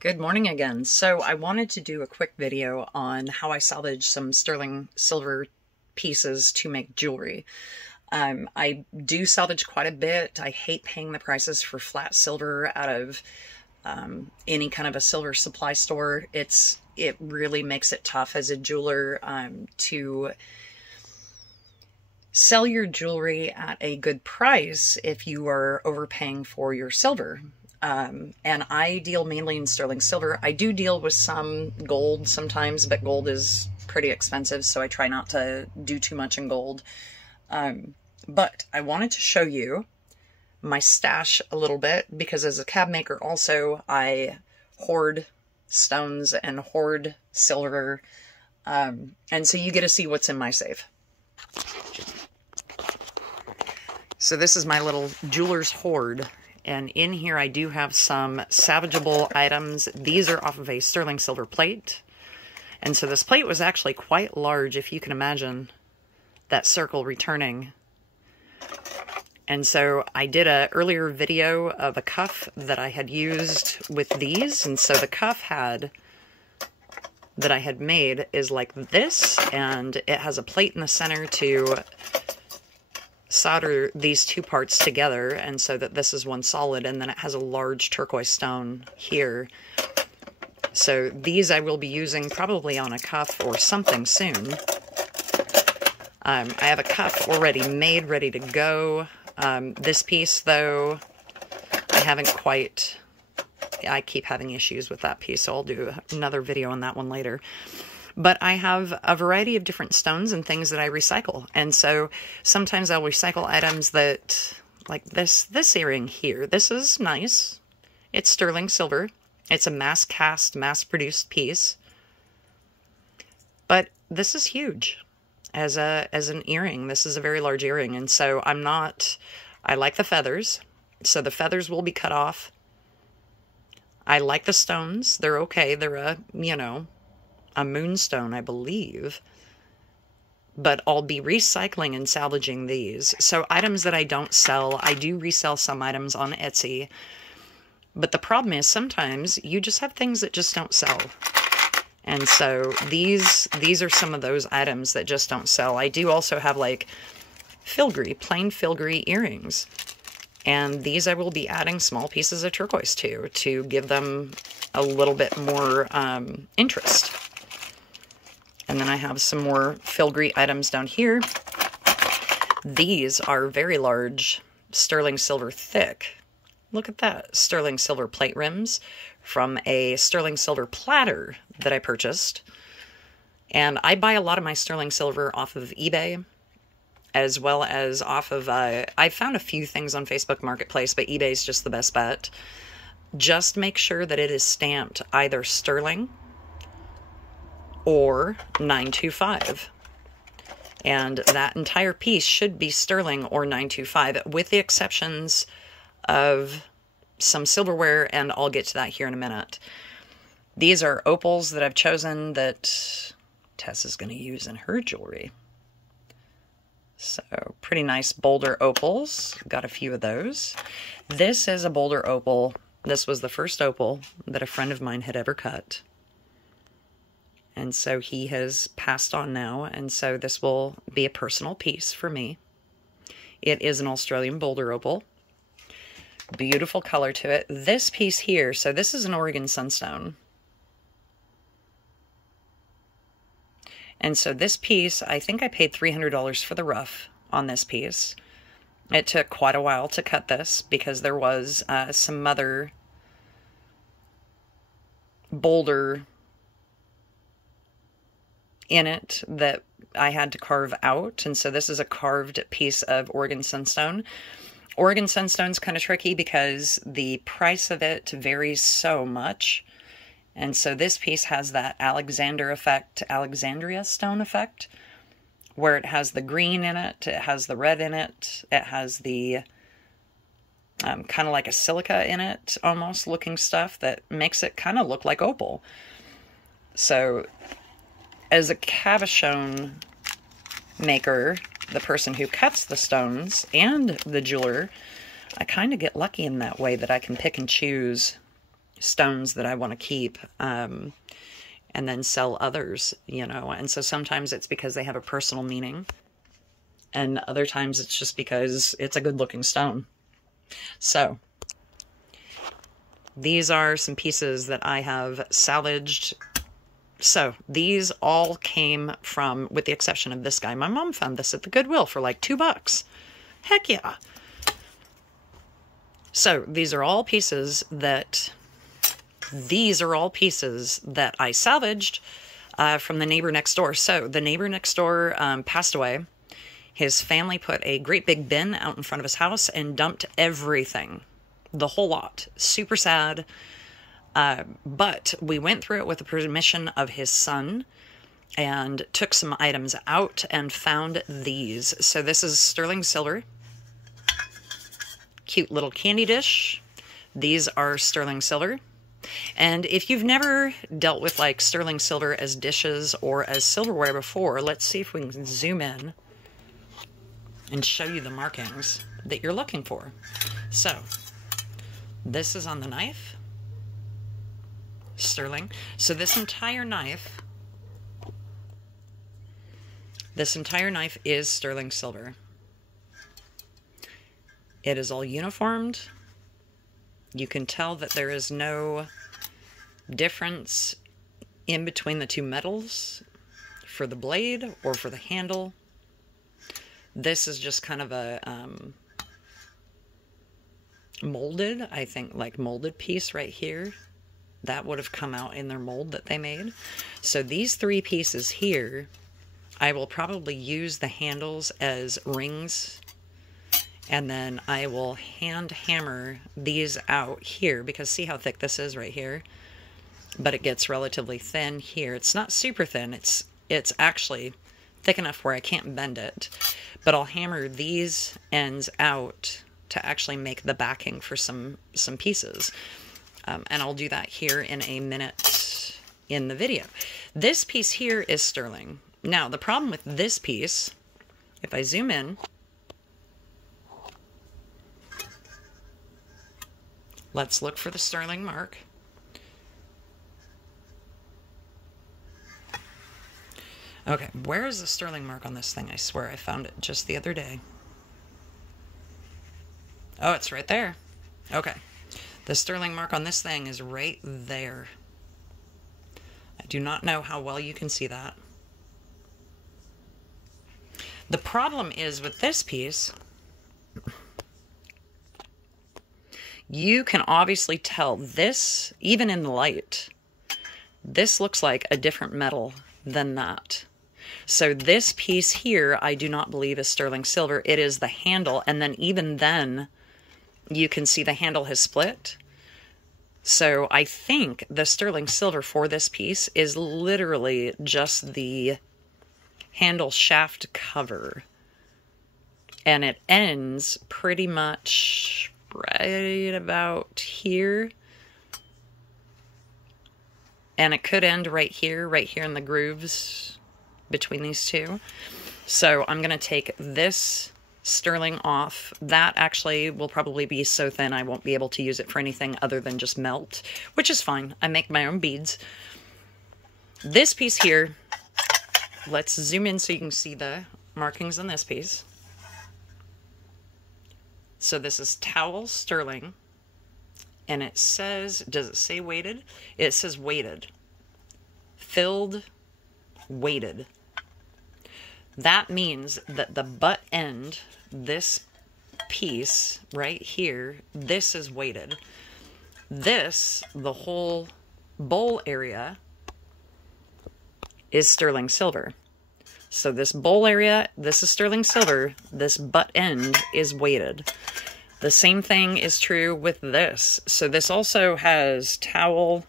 Good morning again. So I wanted to do a quick video on how I salvage some sterling silver pieces to make jewelry. I do salvage quite a bit. I hate paying the prices for flat silver out of any kind of a silver supply store. It really makes it tough as a jeweler to sell your jewelry at a good price if you are overpaying for your silver. And I deal mainly in sterling silver. I do deal with some gold sometimes, but gold is pretty expensive, so I try not to do too much in gold. But I wanted to show you my stash a little bit, because as a cab maker also, I hoard stones and hoard silver. And so you get to see what's in my safe. So this is my little jeweler's hoard. And in here I do have some salvageable items. These are off of a sterling silver plate. And so this plate was actually quite large, if you can imagine that circle returning. And so I did an earlier video of a cuff that I had used with these. And so the cuff that I had made is like this, and it has a plate in the center to solder these two parts together, and so that this is one solid, and then it has a large turquoise stone here. So these I will be using probably on a cuff or something soon. I have a cuff already made, ready to go. This piece, though, I keep having issues with that piece, so I'll do another video on that one later. But I have a variety of different stones and things that I recycle. And so sometimes I'll recycle items that, like this earring here. This is nice. It's sterling silver. It's a mass cast, mass produced piece. But this is huge as an earring. This is a very large earring. And so I like the feathers. So the feathers will be cut off. I like the stones. They're okay. They're a moonstone, I believe, but I'll be recycling and salvaging these. So items that I don't sell, I do resell some items on Etsy, but the problem is sometimes you just have things that just don't sell. And so these are some of those items that just don't sell. I do also have like filigree, plain filigree earrings, and these I will be adding small pieces of turquoise to give them a little bit more interest. And then I have some more filigree items down here. These are very large sterling silver thick. Look at that. Sterling silver plate rims from a sterling silver platter that I purchased. And I buy a lot of my sterling silver off of eBay, as well as off of, I found a few things on Facebook Marketplace, but eBay is just the best bet. Just make sure that it is stamped either sterling or 925. And that entire piece should be sterling or 925, with the exceptions of some silverware, and I'll get to that here in a minute. These are opals that I've chosen that Tess is going to use in her jewelry. So pretty nice Boulder Opals. Got a few of those. This is a Boulder Opal. This was the first opal that a friend of mine had ever cut. And so he has passed on now, and so this will be a personal piece for me. It is an Australian Boulder Opal. Beautiful color to it. This piece here, so this is an Oregon Sunstone. And so this piece, I think I paid $300 for the rough on this piece. It took quite a while to cut this because there was some other boulder in it that I had to carve out. And so this is a carved piece of Oregon Sunstone. Oregon Sunstone's kind of tricky because the price of it varies so much. And so this piece has that Alexandria stone effect, where it has the green in it, it has the red in it, it has the kind of like a silica in it, almost looking stuff that makes it kind of look like opal. So as a cabochon maker, the person who cuts the stones and the jeweler, I kind of get lucky in that way that I can pick and choose stones that I want to keep, and then sell others, you know. And so sometimes it's because they have a personal meaning, and other times it's just because it's a good looking stone. So these are some pieces that I have salvaged. So these all came from, with the exception of this guy, my mom found this at the Goodwill for like $2. Heck yeah. So these are all pieces that I salvaged from the neighbor next door. So the neighbor next door passed away. His family put a great big bin out in front of his house and dumped everything, the whole lot. Super sad. But we went through it with the permission of his son and took some items out and found these. So this is sterling silver. Cute little candy dish. These are sterling silver. And if you've never dealt with like sterling silver as dishes or as silverware before, let's see if we can zoom in and show you the markings that you're looking for. So this is on the knife. Sterling. So this entire knife is sterling silver. It is all uniformed. You can tell that there is no difference in between the two metals for the blade or for the handle. This is just kind of a molded, I think, like molded piece right here. That would have come out in their mold that they made. So these three pieces here, I will probably use the handles as rings, and then I will hand hammer these out here, because see how thick this is right here? But it gets relatively thin here. It's not super thin. It's actually thick enough where I can't bend it. But I'll hammer these ends out to actually make the backing for some pieces. And I'll do that here in a minute in the video. This piece here is sterling. Now, the problem with this piece, if I zoom in, let's look for the sterling mark. Okay, where is the sterling mark on this thing? I swear I found it just the other day. Oh, it's right there. Okay. The sterling mark on this thing is right there. I do not know how well you can see that. The problem is with this piece, you can obviously tell this, even in the light, this looks like a different metal than that. So this piece here, I do not believe is sterling silver. It is the handle, and then even then, you can see the handle has split. So I think the sterling silver for this piece is literally just the handle shaft cover. And it ends pretty much right about here. And it could end right here in the grooves between these two. So I'm going to take this sterling off. That actually will probably be so thin I won't be able to use it for anything other than just melt, which is fine. I make my own beads. This piece here, let's zoom in so you can see the markings on this piece. So this is towel sterling, and it says, does it say weighted? It says weighted. Filled, weighted. That means that the butt end, this piece right here, this is weighted. This, the whole bowl area, is sterling silver. So this bowl area, this is sterling silver. This butt end is weighted. The same thing is true with this. So this also has towel.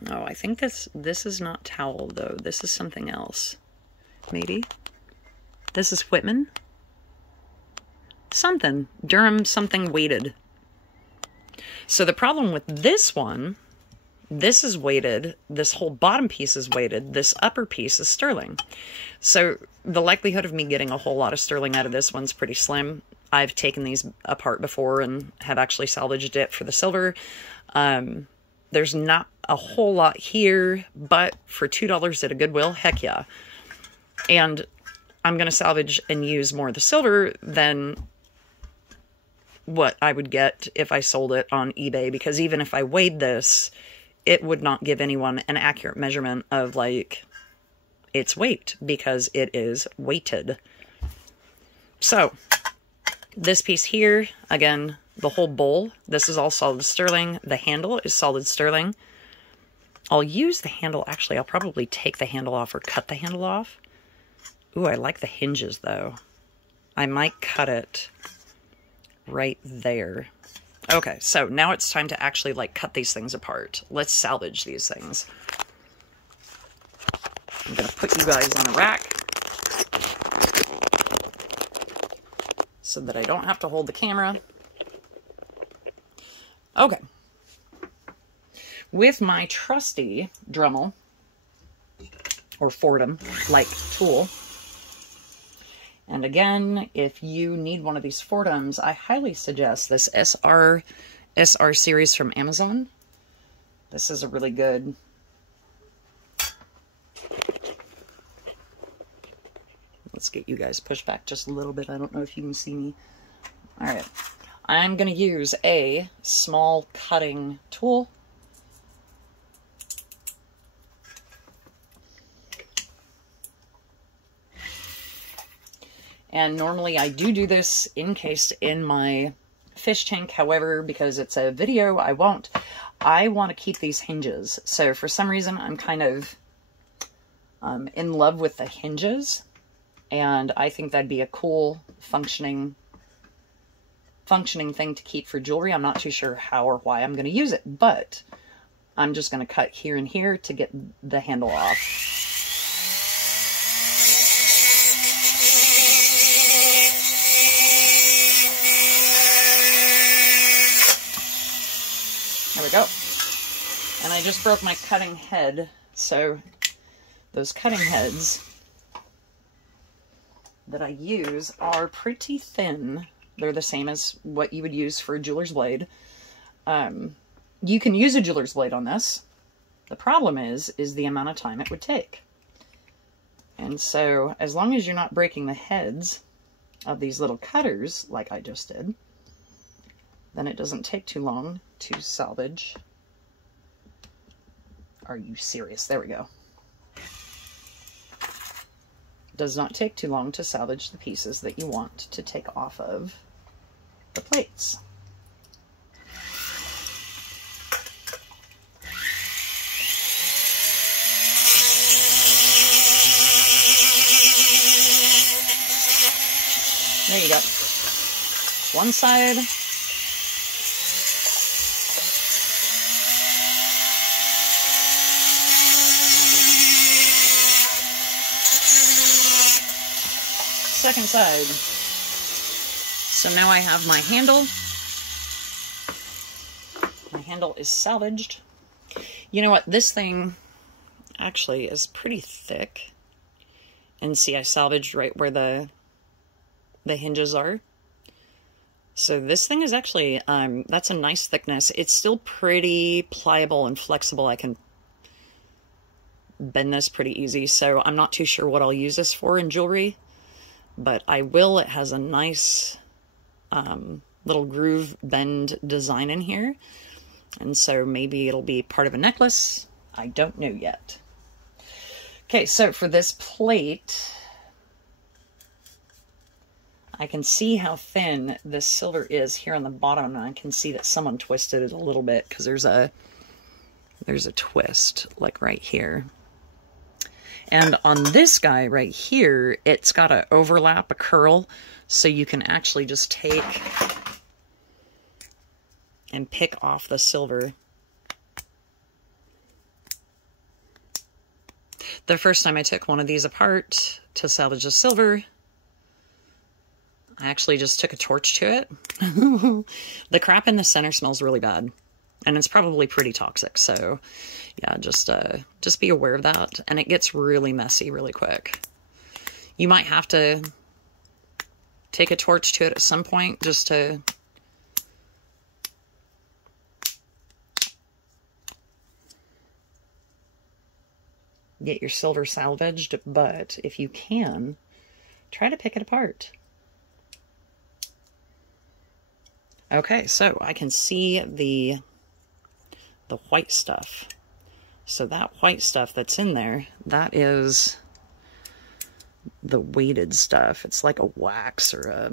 No, I think this is not towel though. This is something else. Maybe. This is Whitman. Something. Durham something weighted. So the problem with this one, this is weighted. This whole bottom piece is weighted. This upper piece is sterling. So the likelihood of me getting a whole lot of sterling out of this one's pretty slim. I've taken these apart before and have actually salvaged it for the silver. There's not a whole lot here, but for $2 at a Goodwill, heck yeah. And I'm going to salvage and use more of the silver than what I would get if I sold it on eBay, because even if I weighed this, it would not give anyone an accurate measurement of like its weight, because it is weighted. So this piece here, again, the whole bowl, this is all solid sterling. The handle is solid sterling. I'll use the handle, actually, I'll probably take the handle off or cut the handle off. Ooh, I like the hinges though. I might cut it right there. Okay, so now it's time to actually like cut these things apart. Let's salvage these things. I'm gonna put you guys on a rack so that I don't have to hold the camera. Okay. With my trusty Dremel, or Fordham-like tool, and again, if you need one of these Fordhams, I highly suggest this SR series from Amazon. This is a really good... Let's get you guys pushed back just a little bit. I don't know if you can see me. All right. I'm going to use a small cutting tool. And normally I do this encased in my fish tank. However, because it's a video, I won't. I want to keep these hinges. So for some reason, I'm kind of in love with the hinges. And I think that'd be a cool functioning thing to keep for jewelry. I'm not too sure how or why I'm going to use it, but I'm just going to cut here and here to get the handle off. There we go. And I just broke my cutting head, so those cutting heads that I use are pretty thin. They're the same as what you would use for a jeweler's blade. You can use a jeweler's blade on this. The problem is the amount of time it would take. And so as long as you're not breaking the heads of these little cutters like I just did, then it doesn't take too long to salvage. Are you serious? There we go. Does not take too long to salvage the pieces that you want to take off of the plates. There you go. One side. Second side. So now I have my handle. My handle is salvaged. You know what? This thing actually is pretty thick. And see, I salvaged right where the hinges are. So this thing is actually, that's a nice thickness. It's still pretty pliable and flexible. I can bend this pretty easy. So I'm not too sure what I'll use this for in jewelry. But I will. It has a nice little groove bend design in here. And so maybe it'll be part of a necklace. I don't know yet. Okay, so for this plate, I can see how thin this silver is here on the bottom. And I can see that someone twisted it a little bit because there's a twist like right here. And on this guy right here, it's got an overlap, a curl, so you can actually just take and pick off the silver. The first time I took one of these apart to salvage the silver, I actually just took a torch to it. The crap in the center smells really bad. And it's probably pretty toxic, so yeah, just be aware of that. And it gets really messy really quick. You might have to take a torch to it at some point just to get your silver salvaged, but if you can, try to pick it apart. Okay, so I can see the white stuff. So that white stuff that's in there, that is the weighted stuff. It's like a wax or a,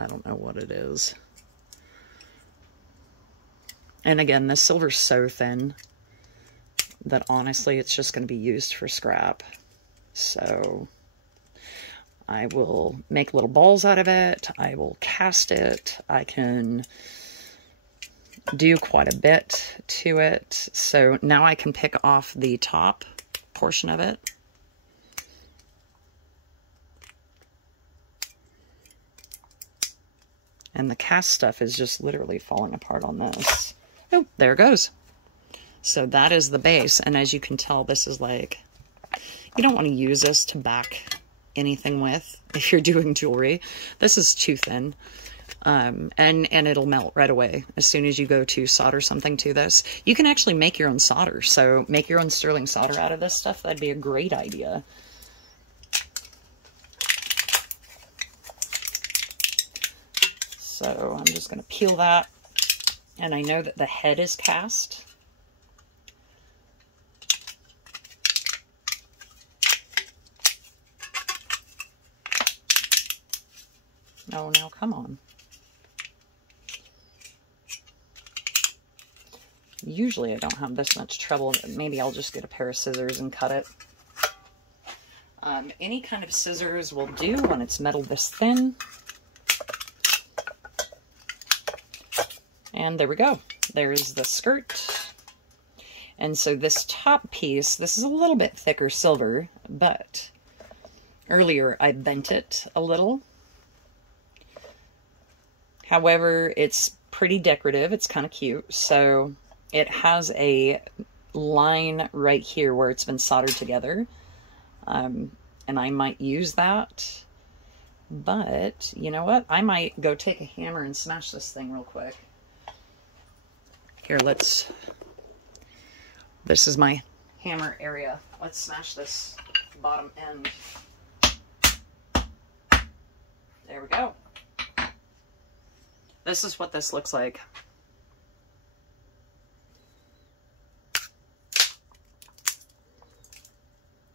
I don't know what it is. And again, the silver's so thin that honestly it's just going to be used for scrap. So I will make little balls out of it. I will cast it. I can do quite a bit to it. So now I can pick off the top portion of it. And the cast stuff is just literally falling apart on this. Oh, there it goes. So that is the base. And as you can tell, this is like, you don't want to use this to back anything with if you're doing jewelry. This is too thin. And it'll melt right away as soon as you go to solder something to this. You can actually make your own solder. So make your own sterling solder out of this stuff. That'd be a great idea. So I'm just going to peel that. And I know that the head is cast. Oh, now come on. Usually I don't have this much trouble. Maybe I'll just get a pair of scissors and cut it. Any kind of scissors will do when it's metal this thin. And there we go. There's the skirt. And so this top piece, this is a little bit thicker silver, but earlier I bent it a little. However, it's pretty decorative. It's kind of cute. So it has a line right here where it's been soldered together. And I might use that. But you know what? I might go take a hammer and smash this thing real quick. Here, this is my hammer area. Let's smash this bottom end. There we go. This is what this looks like.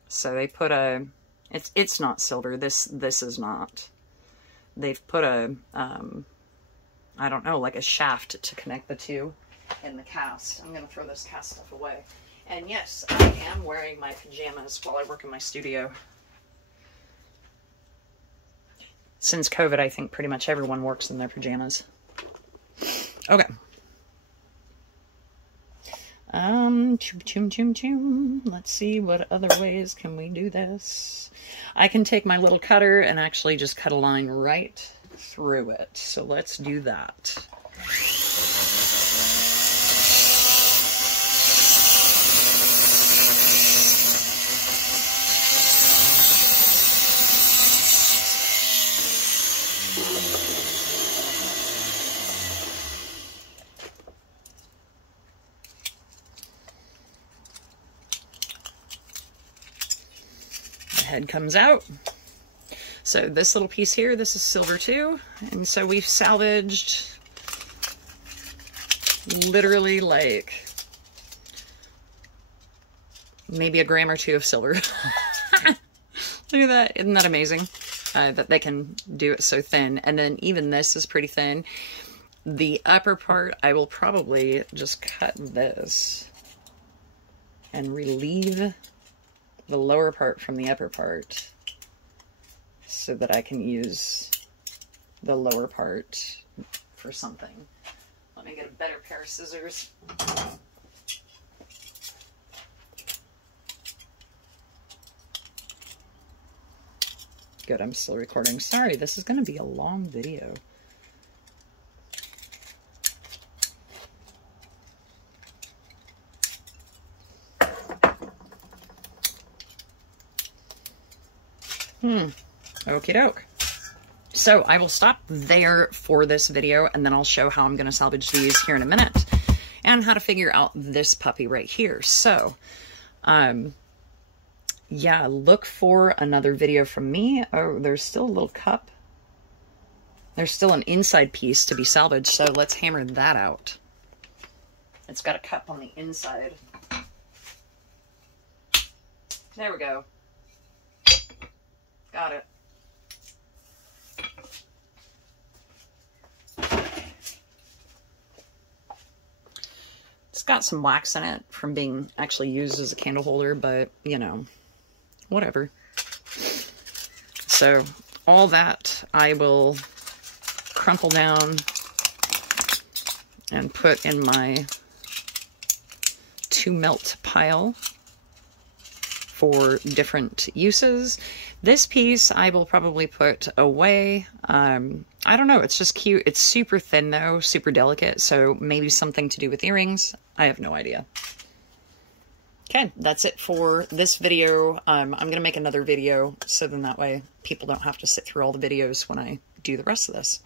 So they put a, it's not silver. This is not. They've put a, I don't know, like a shaft to connect the two in the cast. I'm going to throw this cast stuff away. And yes, I am wearing my pajamas while I work in my studio. Since COVID, I think pretty much everyone works in their pajamas. Okay. Let's see what other ways can we do this. I can take my little cutter and actually just cut a line right through it. So let's do that. Head comes out. So this little piece here, this is silver too. And so we've salvaged literally like maybe a gram or two of silver. Look at that. Isn't that amazing? That they can do it so thin. And then even this is pretty thin. The upper part, I will probably just cut this and relieve the lower part from the upper part so that I can use the lower part for something. Let me get a better pair of scissors. Good, I'm still recording. Sorry, this is going to be a long video. Okie doke. So I will stop there for this video, and then I'll show how I'm going to salvage these here in a minute and how to figure out this puppy right here. So, yeah, look for another video from me. Oh, there's still a little cup. There's still an inside piece to be salvaged, so let's hammer that out. It's got a cup on the inside. There we go. Got it. It's got some wax in it from being actually used as a candle holder, but, you know, whatever. So all that I will crumple down and put in my to melt pile for different uses. This piece I will probably put away. I don't know, it's just cute. It's super thin though, super delicate, so maybe something to do with earrings. I have no idea. Okay, that's it for this video. I'm gonna make another video so then that way people don't have to sit through all the videos when I do the rest of this.